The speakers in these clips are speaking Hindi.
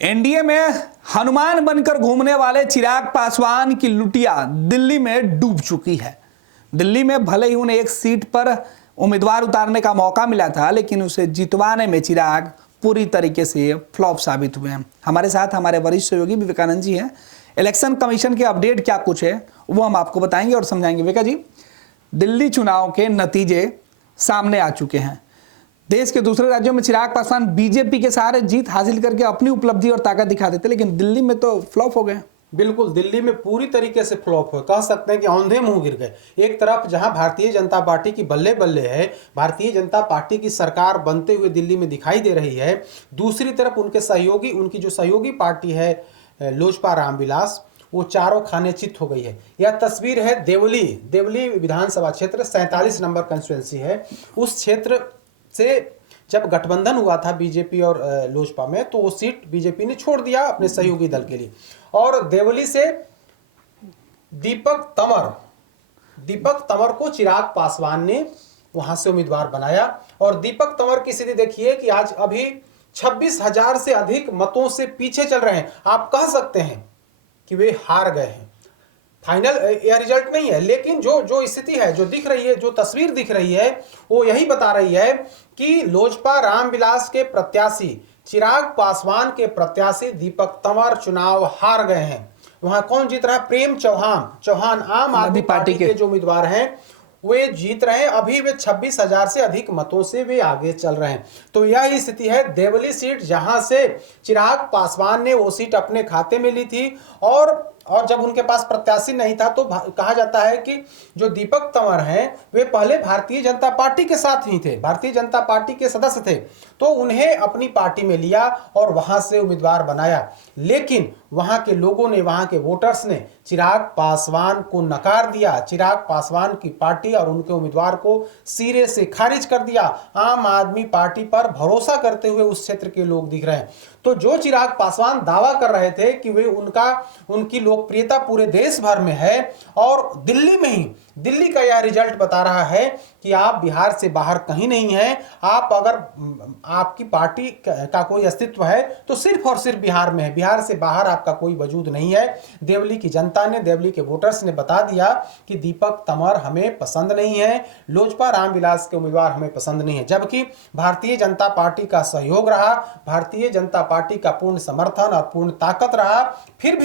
एनडीए में हनुमान बनकर घूमने वाले चिराग पासवान की लुटिया दिल्ली में डूब चुकी है। दिल्ली में भले ही उन्हें एक सीट पर उम्मीदवार उतारने का मौका मिला था, लेकिन उसे जितवाने में चिराग पूरी तरीके से फ्लॉप साबित हुए हैं। हमारे साथ हमारे वरिष्ठ सहयोगी विवेकानंद जी हैं। इलेक्शन कमीशन के अपडेट क्या कुछ है वो हम आपको बताएंगे और समझाएंगे। विवेका जी, दिल्ली चुनाव के नतीजे सामने आ चुके हैं। देश के दूसरे राज्यों में चिराग पासवान बीजेपी के सहारे जीत हासिल करके अपनी उपलब्धि और ताकत दिखा देते, लेकिन दिल्ली में तो फ्लॉप हो गए। बिल्कुल, दिल्ली में पूरी तरीके से फ्लॉप हुए, कह सकते हैं कि औंधे मुंह गिर गए। एक तरफ जहां भारतीय जनता पार्टी की बल्ले बल्ले है, भारतीय जनता पार्टी की सरकार बनते हुए दिल्ली में दिखाई दे रही है, दूसरी तरफ उनके सहयोगी, उनकी जो सहयोगी पार्टी है लोजपा रामविलास, वो चारों खाने चित हो गई है। यह तस्वीर है देवली विधानसभा क्षेत्र 47 नंबर कंस्टिट्यूंसी है। उस क्षेत्र से जब गठबंधन हुआ था बीजेपी और लोजपा में, तो वो सीट बीजेपी ने छोड़ दिया अपने सहयोगी दल के लिए, और देवली से दीपक तंवर को चिराग पासवान ने वहां से उम्मीदवार बनाया। और दीपक तंवर की स्थिति देखिए कि आज अभी 26,000 से अधिक मतों से पीछे चल रहे हैं। आप कह सकते हैं कि वे हार गए हैं। फाइनल यह रिजल्ट नहीं है, लेकिन जो स्थिति है, जो दिख रही है, जो तस्वीर दिख रही है, वो यही बता रही है कि लोजपा रामविलास के प्रत्याशी, चिराग पासवान के प्रत्याशी दीपक तंवर चुनाव हार गए हैं। वहां कौन जीत रहा है? प्रेम चौहान आम आदमी पार्टी के जो उम्मीदवार हैं वे जीत रहे हैं। अभी वे 26,000 से अधिक मतों से वे आगे चल रहे हैं। तो यह स्थिति है। देवली सीट जहां से चिराग पासवान ने वो सीट अपने खाते में ली थी, और जब उनके पास प्रत्याशी नहीं था, तो कहा जाता है कि जो दीपक तंवर हैं वे पहले भारतीय जनता पार्टी के साथ ही थे, भारतीय जनता पार्टी के सदस्य थे, तो उन्हें अपनी पार्टी में लिया और वहां से उम्मीदवार बनाया। लेकिन वहां के लोगों ने, वहां के वोटर्स ने चिराग पासवान को नकार दिया, चिराग पासवान की पार्टी और उनके उम्मीदवार को सिरे से खारिज कर दिया। आम आदमी पार्टी पर भरोसा करते हुए उस क्षेत्र के लोग दिख रहे हैं। तो जो चिराग पासवान दावा कर रहे थे कि वे उनकी लोकप्रियता पूरे देश भर में है, और दिल्ली में ही, दिल्ली का यह रिजल्ट बता रहा है कि आप बिहार से बाहर कहीं नहीं हैं। आप अगर आपकी पार्टी का कोई अस्तित्व है तो सिर्फ और सिर्फ बिहार में है, बिहार से बाहर आपका कोई वजूद नहीं है। देवली की जनता ने, देवली के वोटर्स ने बता दिया कि दीपक तंवर हमें पसंद नहीं है, लोजपा रामविलास के उम्मीदवार हमें पसंद नहीं है। जबकि भारतीय जनता पार्टी का सहयोग रहा, भारतीय जनता पार्टी का पूर्ण समर्थन और पूर्ण ताकत रहा, फिर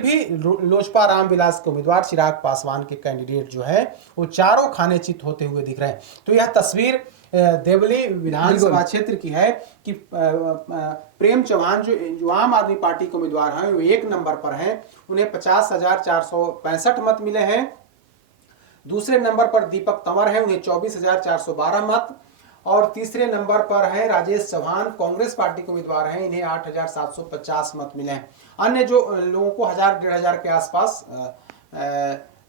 भी लोजपा रामविलास के उम्मीदवार चिराग पासवान के कैंडिडेट जो है वो चारों खाने चित होते हुए दिख रहे हैं। तो यह तस्वीर देवली विधानसभा क्षेत्र की है कि प्रेम चौहान जो आम आदमी पार्टी के उम्मीदवार हैं वो 1 नंबर पर हैं, उन्हें 50,465 मत मिले हैं। दूसरे नंबर पर दीपक तंवर हैं, उन्हें 24,412 मत। और तीसरे नंबर पर है राजेश चौहान, कांग्रेस पार्टी के उम्मीदवार हैं, इन्हें 8,750 मत मिले हैं। अन्य जो लोगों को 1,000-1,500 के आसपास,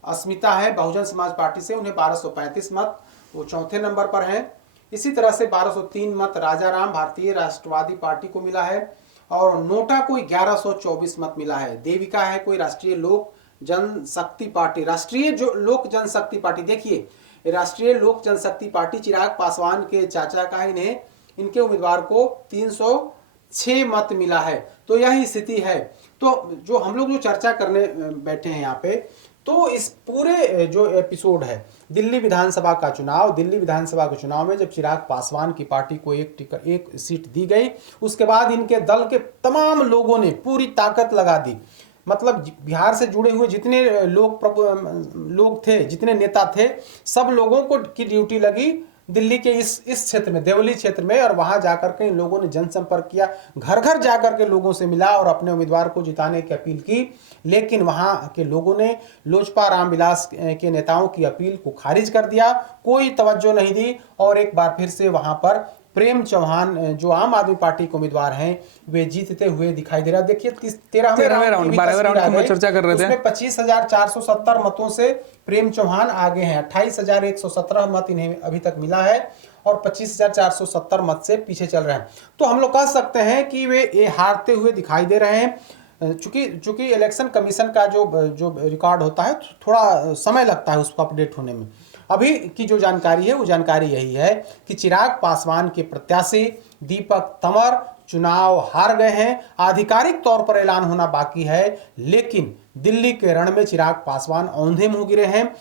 अस्मिता है बहुजन समाज पार्टी से, उन्हें 1,235 मत, वो चौथे नंबर पर हैं। इसी तरह से 1,203 मत राजाराम भारतीय राष्ट्रवादी पार्टी को मिला है, और नोटा को 1,124 मत मिला है। देविका है कोई राष्ट्रीय लोक जनशक्ति पार्टी, देखिए राष्ट्रीय लोक जनशक्ति पार्टी चिराग पासवान के चाचा का, इनके उम्मीदवार को 306 मत मिला है। तो यही स्थिति है। तो जो हम लोग जो चर्चा करने बैठे हैं यहाँ पे, तो इस पूरे जो एपिसोड है दिल्ली विधानसभा का चुनाव, दिल्ली विधानसभा के चुनाव में जब चिराग पासवान की पार्टी को एक सीट दी गई, उसके बाद इनके दल के तमाम लोगों ने पूरी ताकत लगा दी। मतलब बिहार से जुड़े हुए जितने लोग थे, जितने नेता थे, सब लोगों को की ड्यूटी लगी दिल्ली के इस क्षेत्र में, देवली क्षेत्र में, और वहां जाकर के इन लोगों ने जनसंपर्क किया, घर घर जाकर के लोगों से मिला और अपने उम्मीदवार को जिताने की अपील की। लेकिन वहां के लोगों ने लोजपा रामविलास के नेताओं की अपील को खारिज कर दिया, कोई तवज्जो नहीं दी, और एक बार फिर से वहां पर प्रेम चौहान जो आम आदमी पार्टी के उम्मीदवार हैं वे जीतते हुए दिखाई दे रहा है। देखिए 13वें राउंड की चर्चा कर रहे थे, उसमें 25,470 मतों से प्रेम चौहान आगे हैं। 28,117 मत इन्हें अभी तक मिला है, और 25,470 मत से पीछे चल रहे हैं। तो हम लोग कह सकते हैं कि वे हारते हुए दिखाई दे रहे हैं। चूंकि इलेक्शन कमीशन का जो रिकॉर्ड होता है थोड़ा समय लगता है उसको अपडेट होने में। अभी की जो जानकारी है वो जानकारी यही है कि चिराग पासवान के प्रत्याशी दीपक तंवर चुनाव हार गए हैं। आधिकारिक तौर पर ऐलान होना बाकी है, लेकिन दिल्ली के रण में चिराग पासवान औंधे मुंह गिरे हैं।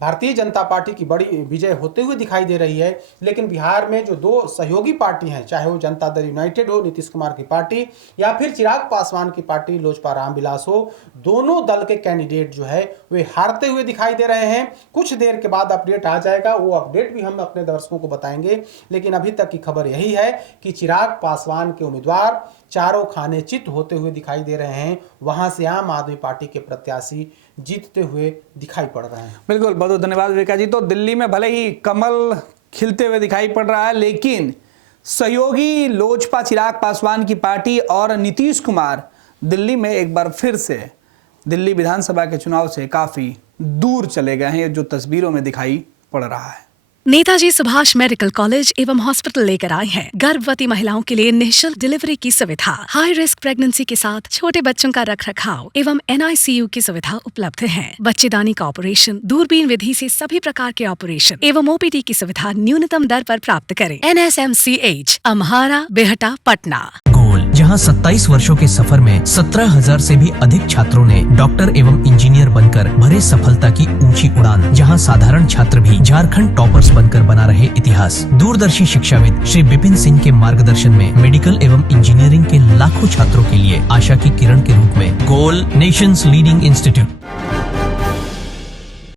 भारतीय जनता पार्टी की बड़ी विजय होते हुए दिखाई दे रही है, लेकिन बिहार में जो दो सहयोगी पार्टी हैं, चाहे वो जनता दल यूनाइटेड हो नीतीश कुमार की पार्टी या फिर चिराग पासवान की पार्टी लोजपा रामविलास हो, दोनों दल के कैंडिडेट जो है वे हारते हुए दिखाई दे रहे हैं। कुछ देर के बाद अपडेट आ जाएगा, वो अपडेट भी हम अपने दर्शकों को बताएंगे, लेकिन अभी तक की खबर यही है कि चिराग पासवान के उम्मीदवार चारों खाने चित होते हुए दिखाई दे रहे हैं। वहां से आम आदमी पार्टी के प्रत्याशी जीतते हुए दिखाई पड़ रहे हैं। बिल्कुल, बहुत बहुत धन्यवाद विवेका जी। तो दिल्ली में भले ही कमल खिलते हुए दिखाई पड़ रहा है, लेकिन सहयोगी लोजपा चिराग पासवान की पार्टी और नीतीश कुमार दिल्ली में एक बार फिर से दिल्ली विधानसभा के चुनाव से काफी दूर चले गए हैं, जो तस्वीरों में दिखाई पड़ रहा है। नेताजी सुभाष मेडिकल कॉलेज एवं हॉस्पिटल लेकर आए हैं गर्भवती महिलाओं के लिए निःशुल्क डिलीवरी की सुविधा। हाई रिस्क प्रेगनेंसी के साथ छोटे बच्चों का रखरखाव एवं NICU की सुविधा उपलब्ध है। बच्चेदानी का ऑपरेशन, दूरबीन विधि से सभी प्रकार के ऑपरेशन एवं OPD की सुविधा न्यूनतम दर पर प्राप्त करें। NSMCH, अम्हारा, बेहटा, पटना। जहां 27 वर्षों के सफर में 17,000 से भी अधिक छात्रों ने डॉक्टर एवं इंजीनियर बनकर भरे सफलता की ऊंची उड़ान। जहां साधारण छात्र भी झारखंड टॉपर्स बनकर बना रहे इतिहास। दूरदर्शी शिक्षाविद श्री विपिन सिंह के मार्गदर्शन में मेडिकल एवं इंजीनियरिंग के लाखों छात्रों के लिए आशा की किरण के रूप में गोल नेशंस लीडिंग इंस्टीट्यूट।